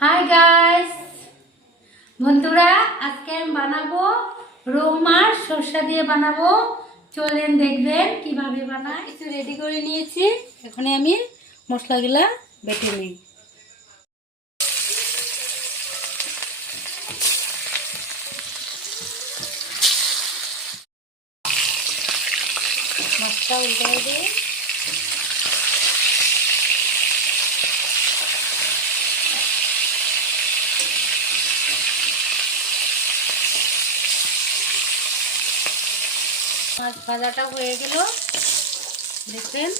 Hi guys, বন্ধুরা আজকে আমি বানাবো রৌ মাছ সরষা দিয়ে বানাবো। চলেন দেখবেন কিভাবে বানাই। কিছু রেডি করে নিয়েছি, এখন আমি মশলাগুলা বেটে নিই। মাছটা উল্টাই দিই। মাছ ভাজাটা হয়ে গেল, দেখবেন।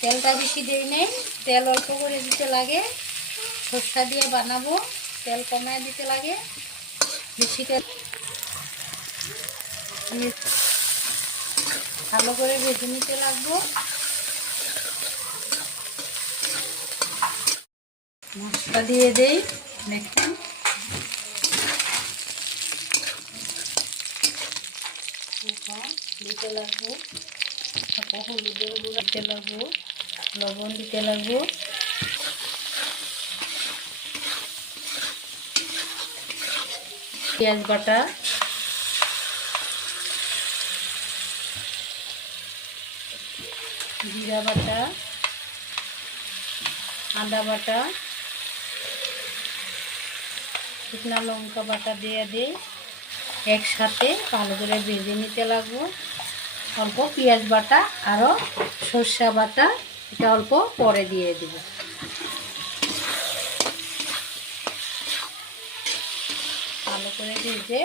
তেলটা বেশি দেই নেই, তেল অল্প করে দিতে লাগে। সরষা দিয়ে বানাবো, তেল কমায় দিতে লাগে। বেশি তেল ভালো করে ভেজে নিতে লাগবো। মশলা দিয়ে দেই, দেখুন। দিতে লাগবো, হলুদের গুঁড়ো দিতে লাগবো, লবণ দিতে লাগবো, পেঁয়াজ বাটা, জিরা বাটা, আদা বাটা, শুকনো লঙ্কা বাটা দিয়ে দিই। একসাথে ভালো করে ভেজে নিতে লাগবো। অল্প পেঁয়াজ বাটা আরও সরষা বাটা, এটা অল্প পরে দিয়ে দিব। ভালো করে ভেজে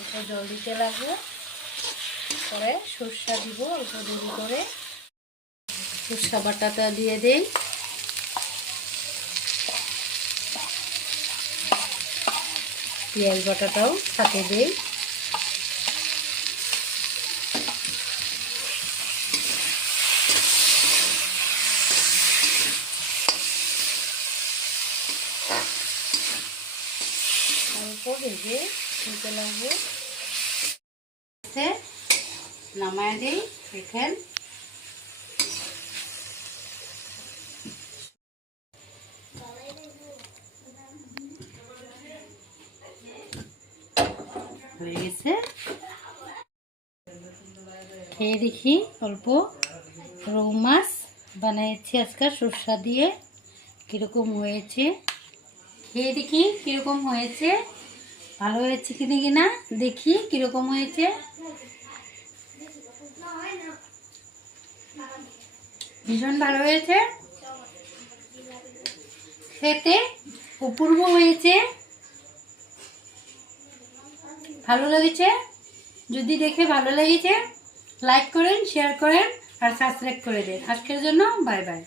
একটু জল দিতে লাগবে। পরে সরষা দিব অল্প দেরি করে। সরষা বাটাটা দিয়ে দেই। পেঁয়াজ বাটাটাও সাথে দেই। অল্প ভেজে নিতে লাগবে। নামায় দিই, দেখেন। হয়ে গেছে, খেয়ে দেখি। অল্প রৌ মাছ বানিয়েছি আজকে সরষা দিয়ে, কীরকম হয়েছে খেয়ে দেখি। কীরকম হয়েছে, ভালো হয়েছে কিনা দেখি কীরকম হয়েছে। ভীষণ ভালো হয়েছে, খেতে অপূর্ব হয়েছে। ভালো লেগেছে? যদি দেখে ভালো লেগেছে লাইক করেন, শেয়ার করেন আর সাবস্ক্রাইব করে দেন। আজকের জন্য বাই বাই।